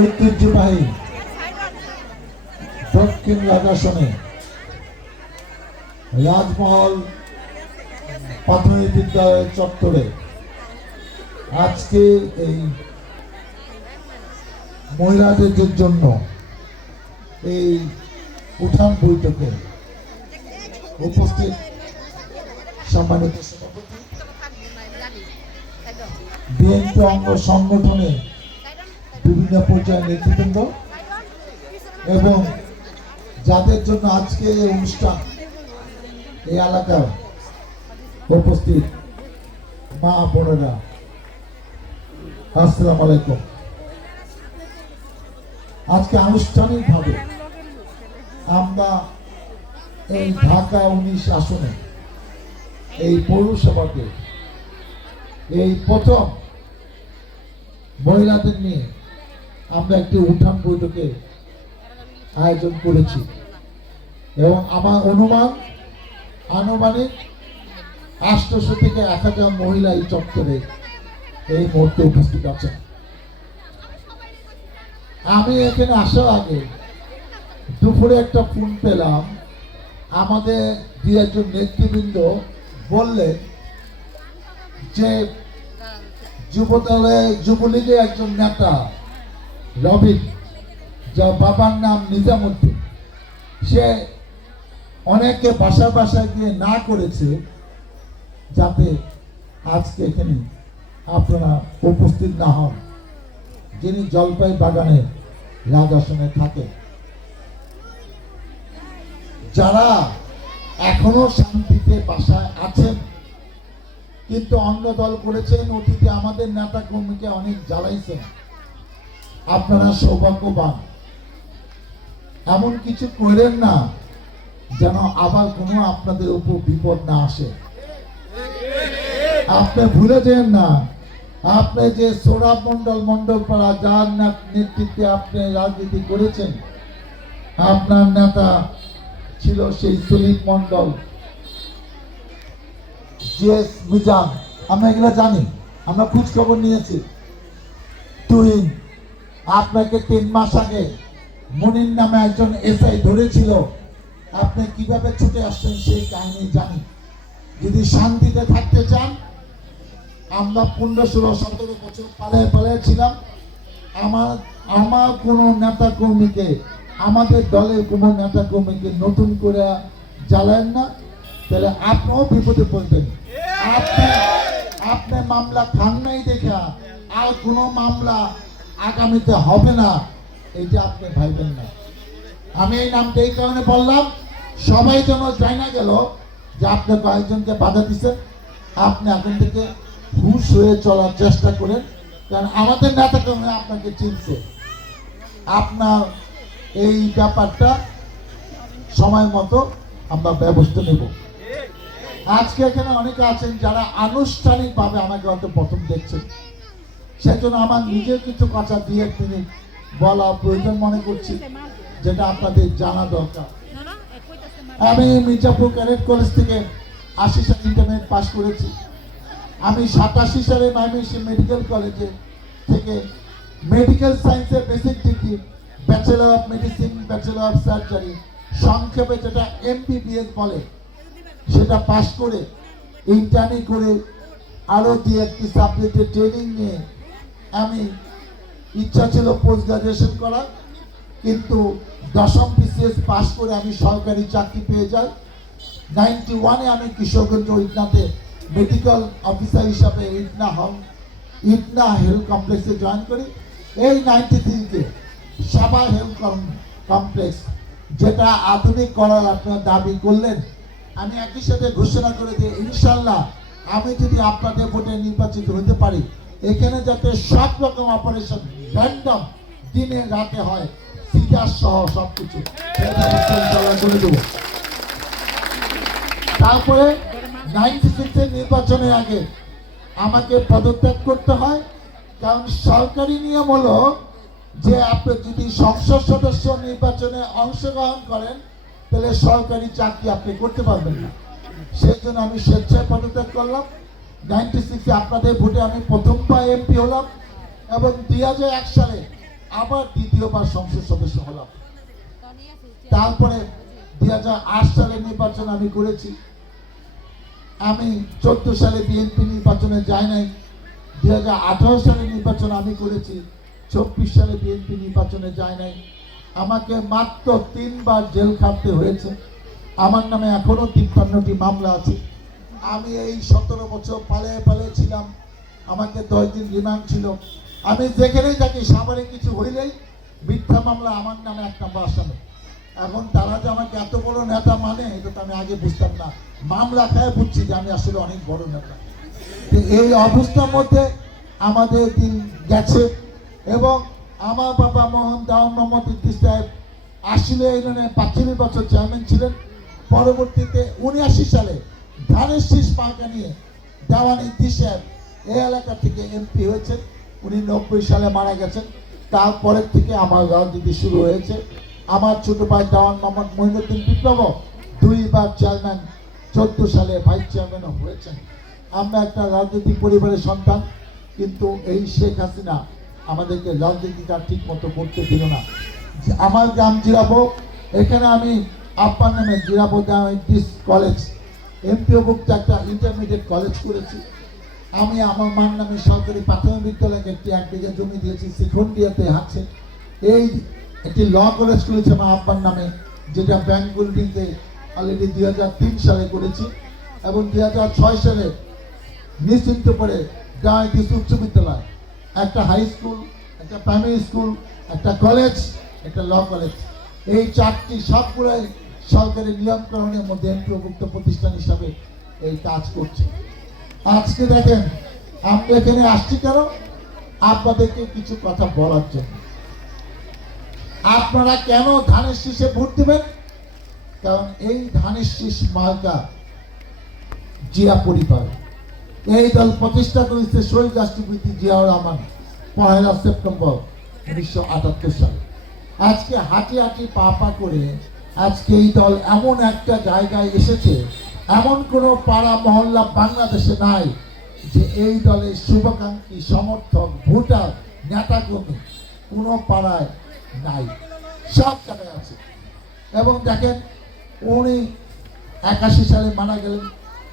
ঐতিহ্যবাহী দক্ষিণ লাগাসনে রাজমহল প্রাথমিক বিদ্যালয়ের চত্বরে। আজকে এই মহিলাদের জন্য এই উঠান বৈঠকে উপস্থিত সম্মানিত সভাপতি, বিএনপি অঙ্গ সংগঠনের বিভিন্ন পর্যায়ের নেতৃবৃন্দ এবং যাদের জন্য আজকে এই অনুষ্ঠান এই এলাকার উপস্থিত মা বোনেরা, আসসালাম আলাইকুম। আজকে আনুষ্ঠানিকভাবে আমরা এই ঢাকা উনিশ আসনে এই পৌরসভাকে এই প্রথম মহিলাদের নিয়ে আমরা একটি উঠান বৈঠকে আয়োজন করেছি। এবং আমার অনুমান, আনুমানিক আটশোশো থেকে এক হাজার মহিলা এই চত্বরে এই মুহূর্তে উপস্থিত আছেন। আমি এখানে আসার আগে দুপুরে একটা ফোন পেলাম। আমাদের দু একজন নেতৃবৃন্দ বললেন যে যুবদলে যুবলীগের একজন নেতা রবিন, যার বাবার নাম নিজামুদ্দিন, সে অনেকে বাসা বাসায় গিয়ে না করেছে যাতে আজকে এখানে আপনারা উপস্থিত না হন। যিনি জলপাই বাগানে রাজাসনে থাকেন। যারা এখনও শান্তিতে বাসায় আছেন, কিন্তু অন্য দল করেছেন, অতীতে আমাদের নেতা কর্মীকে অনেক জ্বালাইছেন। আপনারা সৌভাগ্যবান। এমন কিছু করেন না যেন আবার কোনো আপনাদের উপর বিপদ না আসে। আপনি ভুলে যেন না, আপনি যে সৌরভ মন্ডল মন্ডল পাড়া যার নেতৃত্বে আপনি রাজনীতি করেছেন, আপনার নেতা ছিল সেই সুলিপ মন্ডল জিএস মিজান, আমরা এগুলো জানি, আমরা খোঁজ খবর নিয়েছি। তুই আপনাকে তিন মাস আগে মনির নামে একজন এসআই ধরেছিল। আপনি কীভাবে ছুটে আসছেন সেই কাহিনী জানি। যদি শান্তিতে থাকতে চান, আমরা পনেরো, ষোলো, সতেরো বছর পালায় পালায় ছিলাম আমার আমার কোনো নেতা কর্মীকে আমাদের দলের কোনো নেতা কর্মীকে নতুন করে জ্বালান না। তাহলে আপনিও বিপদে পড়বেন। আপনি আপনি মামলা খান নাই দেখা আর কোনো মামলা আগামীতে হবে না এইটা আপনি ভাইবেন না। আমি এই নামটা এই কারণে বললাম, সবাই যেন যাই না গেল যে আপনি কয়েকজনকে বাধা দিচ্ছেন আপনি এখন থেকে হুশ হয়ে চলার চেষ্টা করেন, কারণ আমাদের নেতা কর্মী আপনাকে চিনছে। আপনার এই ব্যাপারটা সময় মতো আমরা ব্যবস্থা নেব। আজকে এখানে অনেকে আছেন যারা আনুষ্ঠানিকভাবে আমাকে হয়তো প্রথম দেখছেন। সেজন্য আমার নিজের কিছু কথা দিয়ে তিনি বলা প্রয়োজন মনে করছি, যেটা আপনাদের জানা দরকার। আমি মির্জাপুর ক্যাডেট কলেজ থেকে আশি সাল ইন্টারমিডিয়েট পাস করেছি। আমি সাতাশি সালে ময়মনসিংহ মেডিকেল কলেজে থেকে মেডিকেল সায়েন্সের basic degree, bachelor of medicine, bachelor of surgery, সংক্ষেপে যেটা এমবিবিএস বলে, সেটা পাশ করে ইন্টার্নি করে আরও দু একটি সাবজেক্টে ট্রেনিং নিয়ে আমি ইচ্ছা ছিল পোস্ট গ্রাজুয়েশন করার, কিন্তু দশম বিসিএস পাশ করে আমি সরকারি চাকরি পেয়ে যাই। নাইনটি ওয়ানে আমি কিশোরগঞ্জ ইটনাতে মেডিকেল অফিসার হিসাবে ইটনা হল ইটনা হেলথ কমপ্লেক্সে জয়েন করি। এই নাইনটি থ্রিতে সাবা হেলথ কমপ্লেক্স যেটা আধুনিক করার আপনার দাবি করলেন। আমি একই সাথে ঘোষণা করে দিই ইনশাল্লাহ আমি যদি আপনাদের ভোটে নির্বাচিত হতে পারি এখানে যাতে সব রকম অপারেশন র্যান্ডম দিনে রাতে হয় সিজার সহ সব কিছু তারপরে নাইনটি নির্বাচনের আগে আমাকে পদত্যাগ করতে হয়, কারণ সরকারি নিয়ম হলো যে আপনি যদি সংসদ সদস্য নির্বাচনে অংশগ্রহণ করেন, তাহলে সরকারি চাকরি আপনি করতে পারবেন না। সেই জন্য আমি স্বেচ্ছায় পদত্যাগ করলাম। নাইনটি সিক্সে আপনাদের ভোটে আমি প্রথমবার এমপি হলাম এবং দুই হাজার এক সালে আবার দ্বিতীয়বার সংসদ সদস্য হলাম। তারপরে দুই হাজার আট সালে নির্বাচন আমি করেছি। আমি চোদ্দ সালে বিএনপি নির্বাচনে যাই নাই। দুই হাজার আঠারো সালে নির্বাচন আমি করেছি। চব্বিশ সালে বিএনপি নির্বাচনে যাই নাই। আমাকে মাত্র তিনবার জেল খাটতে হয়েছে। আমার নামে এখনও তিপ্পান্নটি মামলা আছে। আমি এই সতেরো বছর পালিয়ে পালিয়ে ছিলাম। আমাকে দশ দিন রিমান্ড ছিল। আমি যেখানেই থাকি সাভারে কিছু হইলেই মিথ্যা মামলা আমার নামে এক নম্বর আসামে এখন তারা যে আমাকে এত বড় নেতা মানে এটা তো আমি আগে বুঝতাম না। মামলা খায় বুঝছি যে আমি আসলে অনেক বড় নেতা। এই অবস্থার মধ্যে আমাদের দিন গেছে এবং আমার বাবা মোহন দাওয়ান মোহাম্মদ ইদ্দিস সাহেব আসলে ইউনিয়নে পাঁচচল্লিশ বছর চেয়ারম্যান ছিলেন। পরবর্তীতে উনআশি সালে ধানের শীষ পাকা নিয়ে দেওয়ান সাহেব এই এলাকা থেকে এমপি হয়েছেন। উনি নব্বই সালে মারা গেছেন। তারপরের থেকে আমার রাজনীতি শুরু হয়েছে। আমার ছোট ভাই দেওয়ান মোহাম্মদ মহিনুদ্দিন বিপ্লব দুইবার চেয়ারম্যান, চোদ্দ সালে ভাইস চেয়ারম্যানও হয়েছেন। আমরা একটা রাজনৈতিক পরিবারের সন্তান, কিন্তু এই শেখ হাসিনা আমাদেরকে রাজনীতিটা ঠিক মতো করতে দিল না। আমার গ্রাম জিরাবো এখানে আমি আব্বার নামে জিরাবো দিস কলেজ এমপিওভুক্ত একটা ইন্টারমিডিয়েট কলেজ করেছি। আমি আমার মার নামে সরকারি প্রাথমিক বিদ্যালয়কে একটি এক বিঘা জমি দিয়েছি শিখন্ডিয়াতে আছে। এই একটি ল কলেজ খুলেছে আমার আব্বার নামে, যেটা ব্যাংক বিল্ডিংতে অলরেডি দুই হাজার তিন সালে করেছি এবং দুই হাজার ছয় সালে নিশ্চিন্ত করে গাঁয়ের উচ্চ বিদ্যালয়। একটা হাই স্কুল একটা প্রাইমারি স্কুল একটা কলেজ একটা ল কলেজ এই চারটি সবগুলোই সরকারি নিয়ন্ত্রণের মধ্যে অন্তর্ভুক্ত প্রতিষ্ঠান হিসাবে এই কাজ করছে। আজকে দেখেন, আমরা এখানে আসছি কেন? আপনাদেরকে কিছু কথা বলার জন্য। আপনারা কেন ধানের শীষে ভোট দিবেন? কারণ এই ধানের শীষ মার্কা জিয়া পরিবার এই দল প্রতিষ্ঠা করেছে শহীদ রাষ্ট্রপতি জিয়াউর রহমান পহেলা সেপ্টেম্বর উনিশশো আটাত্তর সালে। আজকে হাঁটি হাঁটি পা পা করে আজকে এই দল এমন একটা জায়গায় এসেছে, এমন কোনো পাড়া মহল্লা বাংলাদেশে নাই যে এই দলের শুভাকাঙ্ক্ষী, সমর্থক, ভোটার, নেতাকর্মী কোনো পাড়ায় নাই। সব জায়গায় আছে। এবং দেখেন, উনি একাশি সালে মারা গেলেন,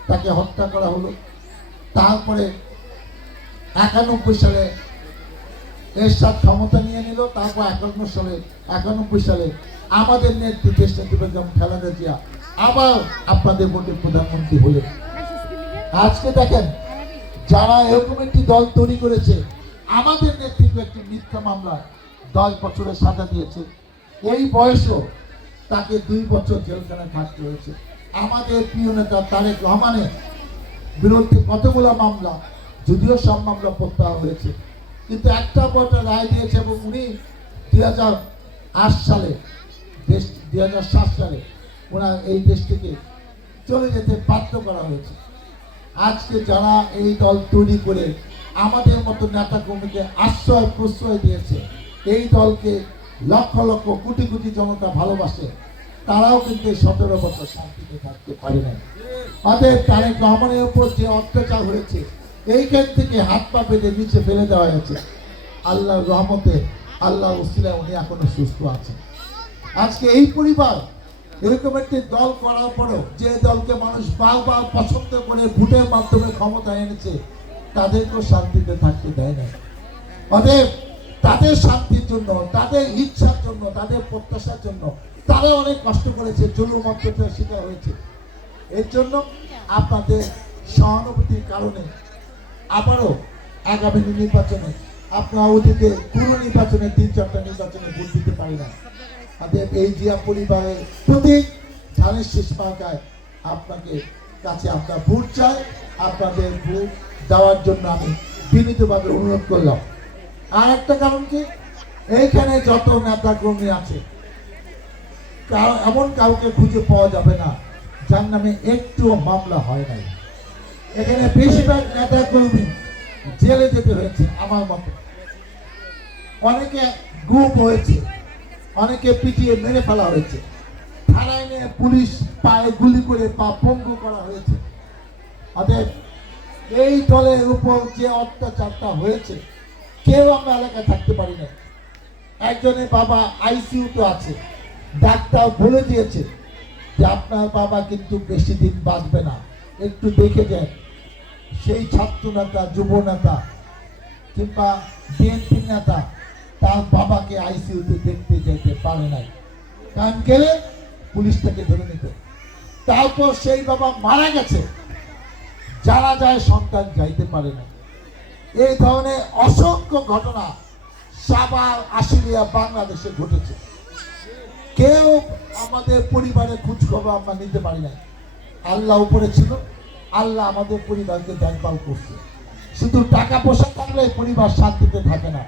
তাকে হত্যা করা হলো। তারপরে একানব্বই সালে এরশাদ ক্ষমতা নিয়ে নিল, তারপর একান্ন সালে, একানব্বই সালে আমাদের নেত্রী বেগম খালেদা জিয়া আবার আপনাদের ভোটে প্রধানমন্ত্রী হলেন। আজকে দেখেন, যারা এরকম একটি দল তৈরি করেছে, আমাদের নেতৃত্বে একটি মিথ্যা মামলা দশ বছরের সাজা দিয়েছে। এই বয়সও তাকে দুই বছর জেলখানায় থাকতে হয়েছে। আমাদের প্রিয় নেতা তারেক রহমানের বিরুদ্ধে কতগুলো মামলা, যদিও সব মামলা প্রত্যাহার হয়েছে। কিন্তু একটা বইটা রায় দিয়েছে এবং উনি দুই হাজার আট সালে দেশ দুই হাজার সাত সালে ওনার এই দেশ থেকে চলে যেতে বাধ্য করা হয়েছে। আজকে যারা এই দল তৈরি করে আমাদের মতো নেতা কর্মীকে আশ্রয়, প্রশ্রয় দিয়েছে, এই দলকে লক্ষ লক্ষ কোটি কোটি জনতা ভালোবাসে, তারাও কিন্তু এই সতেরো বছর শান্তিতে থাকতে পারে না তাদের তারেক রহমানের উপর যে অত্যাচার হয়েছে, এইখান থেকে হাত পা বেঁধে নিচে ফেলে দেওয়া হয়েছে। আল্লাহর রহমতে আল্লাহ উসিলা উনি এখনও সুস্থ আছেন। আজকে এই পরিবার এরকম একটি দল করার পরেও যে দলকে মানুষ বারবার পছন্দ করে ভোটের মাধ্যমে ক্ষমতা এনেছে, তাদেরকেও শান্তিতে থাকতে দেয় না অতএব তাদের শান্তির জন্য, তাদের ইচ্ছার জন্য, তাদের প্রত্যাশার জন্য তারা অনেক কষ্ট করেছে, জুলুম অত্যাচার শিকার হয়েছে। এর জন্য আপনাদের সহানুভূতির কারণে আবারও আগামী নির্বাচনে আপনার অতীতে পুরো নির্বাচনে তিন চারটা নির্বাচনে ভোট দিতে পারি না আমাদের এই জিয়া পরিবারের প্রতি ধানের শেষ পাকায় আপনাকে কাছে আপনার ভোট চাই, আপনাদের ভোট দেওয়ার জন্য আমি বিনীতভাবে অনুরোধ করলাম। আর একটা কারণ কি? এইখানে যত নেতা কর্মী আছে এমন কাউকে খুঁজে পাওয়া যাবে না, যার নামে একটুও মামলা হয় নাই। এখানে বেশিরভাগ নেতা কর্মী জেলে যেতে হয়েছে আমার মতে। অনেকে গ্রুপ হয়েছে অনেকে পিটিয়ে মেরে ফেলা হয়েছে। থানায় নিয়ে পুলিশ পায়ে গুলি করে পা পঙ্গু করা হয়েছে। অতএব এই দলের উপর যে অত্যাচারটা হয়েছে, কেউ আমরা এলাকায় থাকতে পারি না একজনের বাবা আইসিইউতে আছে। ডাক্তার বলে দিয়েছে যে আপনার বাবা কিন্তু বেশি দিন বাঁচবে না। একটু দেখে যান। সেই ছাত্র নেতা, যুব নেতা কিংবা বিএনপি নেতা তার বাবাকে আইসিইউতে দেখতে যেতে পারে নাই। কারণ গেলে পুলিশ তাকে ধরে নিত। তারপর সেই বাবা মারা গেছে। যারা যায় সন্তান যাইতে পারে না এই ধরনের অসংখ্য ঘটনা সাবার আশুলিয়া, বাংলাদেশে ঘটেছে। কেউ আমাদের পরিবারের খোঁজ খবর আমরা নিতে পারি না আল্লাহ উপরে ছিল। আল্লাহ আমাদের পরিবারকে দেখভাল করছে। শুধু টাকা পয়সা থাকলে পরিবার শান্তিতে থাকে না।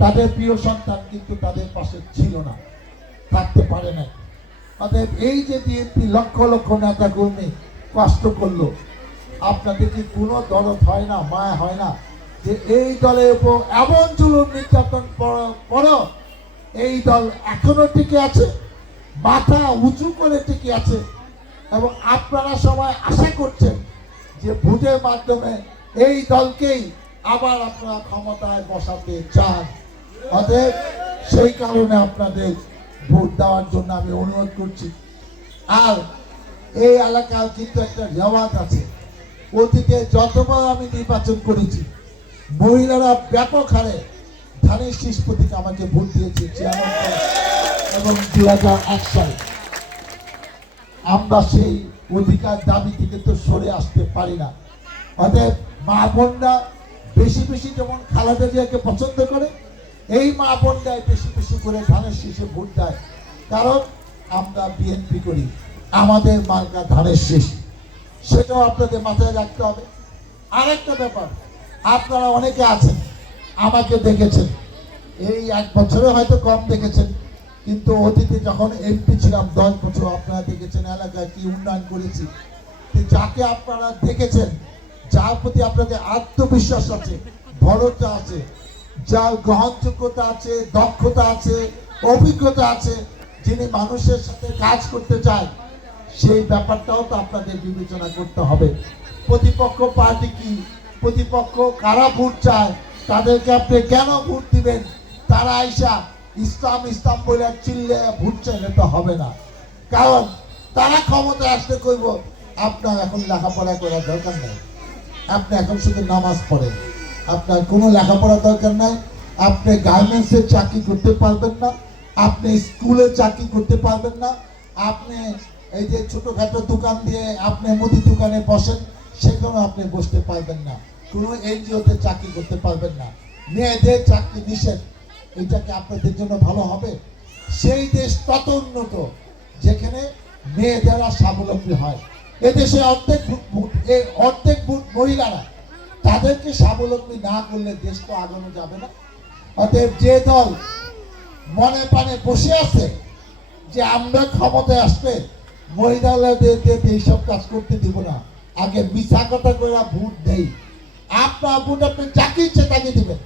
তাদের প্রিয় সন্তান কিন্তু তাদের পাশে ছিল না, থাকতে পারে না অতএব এই যে বিএনপি লক্ষ লক্ষ নেতা কর্মী কষ্ট করল, আপনাদের কি কোনো দরদ হয় না, মায়া হয় না যে এই দলের উপর এমন জুলুম নির্যাতন পড়ো এই দল এখনও টিকে আছে, মাথা উঁচু করে টিকে আছে, এবং আপনারা সবাই আশা করছেন যে ভোটের মাধ্যমে এই দলকেই আবার আপনারা ক্ষমতায় বসাতে চান। অতএব সেই কারণে আপনাদের ভোট দেওয়ার জন্য আমি অনুরোধ করছি। আর এই এলাকার কিন্তু একটা রেওয়াজ আছে। অতীতে যতবার আমি নির্বাচন করেছি, মহিলারা ব্যাপক হারে ধানের শীষ প্রতীকে আমাকে ভোট দিয়েছে এবং দু হাজার এক সালে। আমরা সেই অধিকার দাবি থেকে তো সরে আসতে পারি না। অতএব মা বোনরা বেশি বেশি যেমন খালাদা পছন্দ করে এই মা বোনরাই বেশি বেশি করে ধানের শীষে ভোট দেয়। কারণ আমরা বিএনপি করি, আমাদের মার্কা ধানের শীষ। সেটাও আপনাদের মাথায় রাখতে হবে। আরেকটা ব্যাপার, আপনারা অনেকে আছেন, আমাকে দেখেছেন। এই এক বছরে হয়তো কম দেখেছেন, কিন্তু অতীতে যখন এমপি ছিলাম দশ বছর, আপনারা দেখেছেন এলাকায় কি উন্নয়ন করেছি। যাকে আপনারা দেখেছেন, যার প্রতি আপনাদের আত্মবিশ্বাস আছে, ভরসা আছে যার গ্রহণযোগ্যতা আছে, দক্ষতা আছে, অভিজ্ঞতা আছে, যিনি মানুষের সাথে কাজ করতে চায়, সেই ব্যাপারটাও তো আপনাদের বিবেচনা করতে হবে। প্রতিপক্ষ পার্টি কি? প্রতিপক্ষ কারা ভোট চায়? তাদেরকে আপনি কেন ভোট দিবেন? তারা আইসা ইসলাম ইসলাম বলে চিল্লে ভোট চাইলে তো হবে না। কারণ তারা ক্ষমতায় আসতে কইব, আপনার এখন লেখাপড়া করার দরকার নেই। আপনি এখন শুধু নামাজ পড়েন। আপনার কোনো লেখাপড়া দরকার নাই। আপনি গার্মেন্টসের চাকরি করতে পারবেন না। আপনি স্কুলে চাকরি করতে পারবেন না। আপনি এই যে ছোটখাটো দোকান দিয়ে আপনি মুদি দোকানে বসেন, সেখানেও আপনি বসতে পারবেন না। কোনো এনজিওতে চাকরি করতে পারবেন না। মেয়েদের চাকরি নিষেধ। এটাকে আপনাদের জন্য ভালো হবে? সেই দেশ তত উন্নত, যেখানে মেয়েদেরা স্বাবলম্বী হয়। এদেশে অর্ধেক অর্ধেক মহিলারা তাদেরকে স্বাবলম্বী না করলে দেশ তো আগানো যাবে না। অতএব যে দল মনে প্রাণে বসে আছে যে আমরা ক্ষমতায় আসলে মহিলাদেরকে এইসব কাজ করতে দিব না, আগে মিশা কথা করে ভোট দেই। আপনার ভোট আপনি যাকে ইচ্ছে তাকে দিবেন।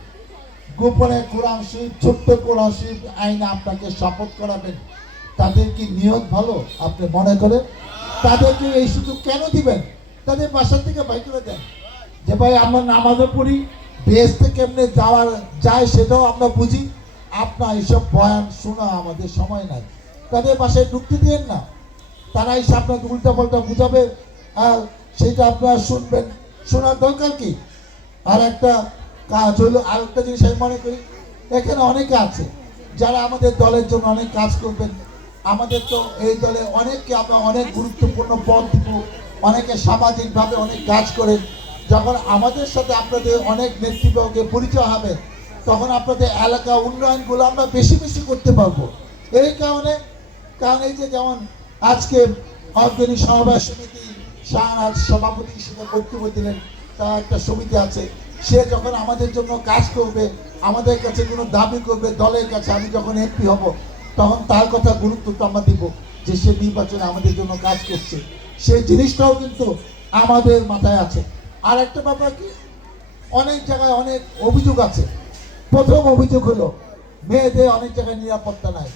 গোপনে কোরআন শরীফ, ছোট্ট কোরআন শরীফ আইনে আপনাকে শপথ করাবেন। তাদের কি নিয়ত ভালো, আপনি মনে করেন? তাদেরকে এই সুযোগ কেন দিবেন? তাদের বাসা থেকে বাই করে দেন। যে ভাই আমরা নামাজও পড়ি থেকে এমনি যাওয়ার যায় সেটাও আমরা বুঝি। আপনার এইসব বয়ান শোনা আমাদের সময় নাই। তাদের বাসায় ঢুকতে দিয়েন না। তারা এসে আপনাকে উল্টা পাল্টা বুঝাবে, আর সেটা আপনারা শুনবেন। শোনার দরকার কি? আর একটা কাজ হলো আর একটা জিনিস আমি মনে করি, এখানে অনেকে আছে, যারা আমাদের দলের জন্য অনেক কাজ করবেন। আমাদের তো এই দলে অনেককে আমরা অনেক গুরুত্বপূর্ণ পদ দিব, অনেকে সামাজিকভাবে অনেক কাজ করেন। যখন আমাদের সাথে আপনাদের অনেক নেতৃবর্গের পরিচয় হবে, তখন আপনাদের এলাকা উন্নয়নগুলো আমরা বেশি বেশি করতে পারব। এই কারণে, কারণ এই যে যেমন আজকে অর্গানিক সমবায় সমিতি, শাহনাজ সভাপতি হিসেবে বক্তব্য দিলেন, তার একটা সমিতি আছে, সে যখন আমাদের জন্য কাজ করবে, আমাদের কাছে কোনো দাবি করবে, দলের কাছে আমি যখন এমপি হব, তখন তার কথা গুরুত্ব তো আমরা দিব যে সে নির্বাচনে আমাদের জন্য কাজ করছে। সেই জিনিসটাও কিন্তু আমাদের মাথায় আছে। আর একটা ব্যাপার কি? অনেক জায়গায় অনেক অভিযোগ আছে। প্রথম অভিযোগ হলো, মেয়েদের অনেক জায়গায় নিরাপত্তা নাই।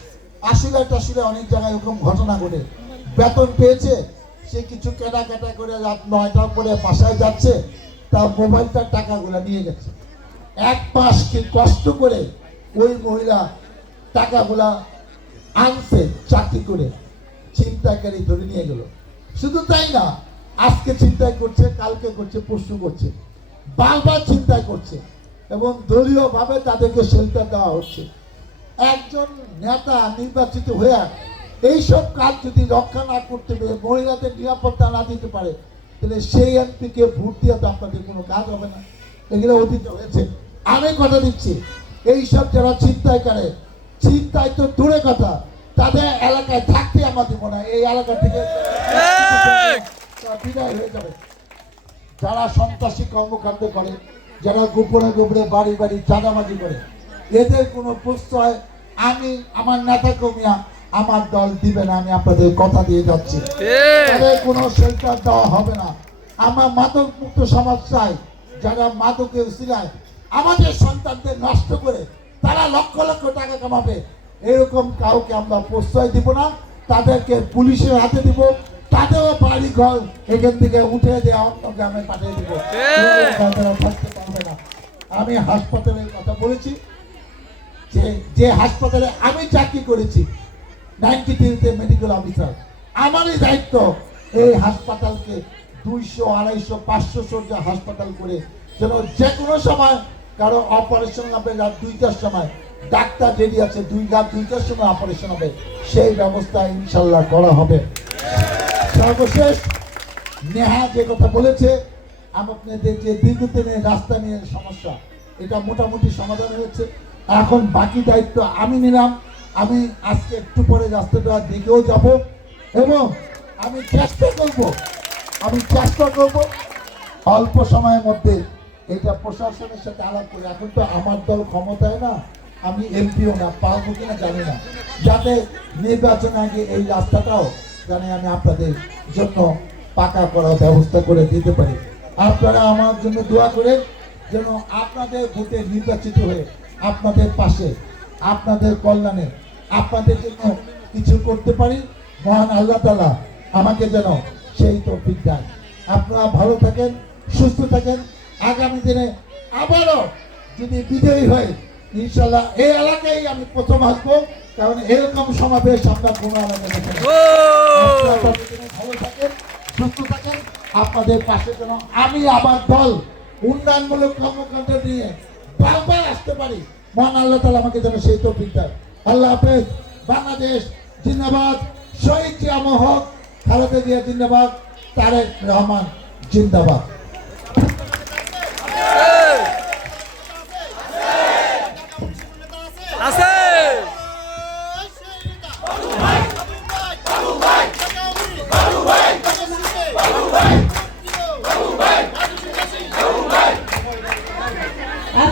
আসলে টাসিলে অনেক জায়গায় এরকম ঘটনা ঘটে। বেতন পেয়েছে, সে কিছু কেনাকাটা করে রাত নয়টার পরে বাসায় যাচ্ছে, তার মোবাইলটার টাকাগুলো নিয়ে গেছে। এক মাস কি কষ্ট করে ওই মহিলা টাকাগুলা আনছে, চাকরি করে। ছিনতাইকারী ধরে নিয়ে গেল। শুধু তাই না আজকে চিন্তাই করছে, কালকে করছে, পরশু করছে। বারবার চিন্তাই করছে এবং দলীয়ভাবে তাদেরকে শেল্টার দেওয়া হচ্ছে। একজন নেতা নির্বাচিত হয়ে এইসব কাজ যদি রক্ষা না করতে পারে মহিলাদের নিরাপত্তা না দিতে পারে, তাহলে সেই এমপিকে ভোট দিয়ে তো আপনাদের কোনো কাজ হবে না। এগুলো অতীত হয়েছে। আমি কথা দিচ্ছি, এইসব যারা চিন্তায় করে চিন্তায় তো দূরে কথা, তাদের এলাকায় থাকতে আমার দিব না এই এলাকা থেকে বিদায় হয়ে যাবে। যারা সন্ত্রাসী কর্মকাণ্ড করে যারা গোপনে গোপনে বাড়ি বাড়ি চাঁদাবাজি করে এদের কোনো প্রশ্রয় আমি আমার নেতা কমিয়া আমার দল দিবে না আমি আপনাদের কথা দিয়ে যাচ্ছি। কোনো শেল্টার দেওয়া হবে না। আমরা মাদক মুক্ত সমাজ চাই যারা মাদকে উসিলায় আমাদের সন্তানদের নষ্ট করে তারা লক্ষ লক্ষ টাকা কামাবে। এরকম কাউকে আমরা প্রশ্রয় দিব না তাদেরকে পুলিশের হাতে দিব তাদেরও বাড়ি ঘর এখান থেকে উঠে দেওয়া অন্য গ্রামে পাঠিয়ে দিব। থাকতে পারবে না। আমি হাসপাতালের কথা বলেছি। যে যে হাসপাতালে আমি চাকরি করেছি নাইনটি থ্রিতে মেডিকেল অফিসার আমারই দায়িত্ব এই হাসপাতালকে দুইশো আড়াইশো পাঁচশো সজ্জা হাসপাতাল করে যেন যে কোনো সময় কারও অপারেশন হবে রাত দুইটার সময় ডাক্তার রেডি আছে দুই রাত দুইটার সময় অপারেশন হবে সেই ব্যবস্থা ইনশাল্লাহ করা হবে। সর্বশেষ নেহা যে কথা বলেছে আপনাদের যে দীর্ঘদিনের রাস্তা নিয়ে সমস্যা, এটা মোটামুটি সমাধান হয়েছে। এখন বাকি দায়িত্ব আমি নিলাম। আমি আজকে একটু পরে রাস্তাটা দিকেও যাব এবং আমি চেষ্টা করব, আমি চেষ্টা করব অল্প সময়ের মধ্যে এটা প্রশাসনের সাথে আলাপ করে। এখন তো আমার দল ক্ষমতায় না, আমি এমপিও না, পারব কিনা জানি না। যাতে নির্বাচন আগে এই রাস্তাটাও জানি আমি আপনাদের জন্য পাকা করার ব্যবস্থা করে দিতে পারি। আপনারা আমার জন্য দোয়া করেন যেন আপনাদের ভোটে নির্বাচিত হয়ে আপনাদের পাশে, আপনাদের কল্যাণে, আপনাদের জন্য কিছু করতে পারি। মহান আল্লাহ তালা আমাকে যেন সেই তৌফিক দেন। আপনারা ভালো থাকেন, সুস্থ থাকেন। আগামী দিনে আবারও যদি বিজয়ী হয় ইনশাল্লাহ এই এলাকায় আমি প্রথম আসব। কারণ এরকম সমাবেশ আমরা ততদিনে ভালো থাকেন সুস্থ থাকেন আপনাদের পাশে যেন আমি আমার দল উন্নয়নমূলক কর্মকাণ্ড নিয়ে বারবার আসতে পারি। মহান আল্লাহ তালা আমাকে যেন সেই তৌফিক দেয় আল্লাহ হাফেজ। বাংলাদেশ জিন্দাবাদ। শহীদ জিয়া হক খালেদা জিয়া জিন্দাবাদ। তারেক রহমান জিন্দাবাদ।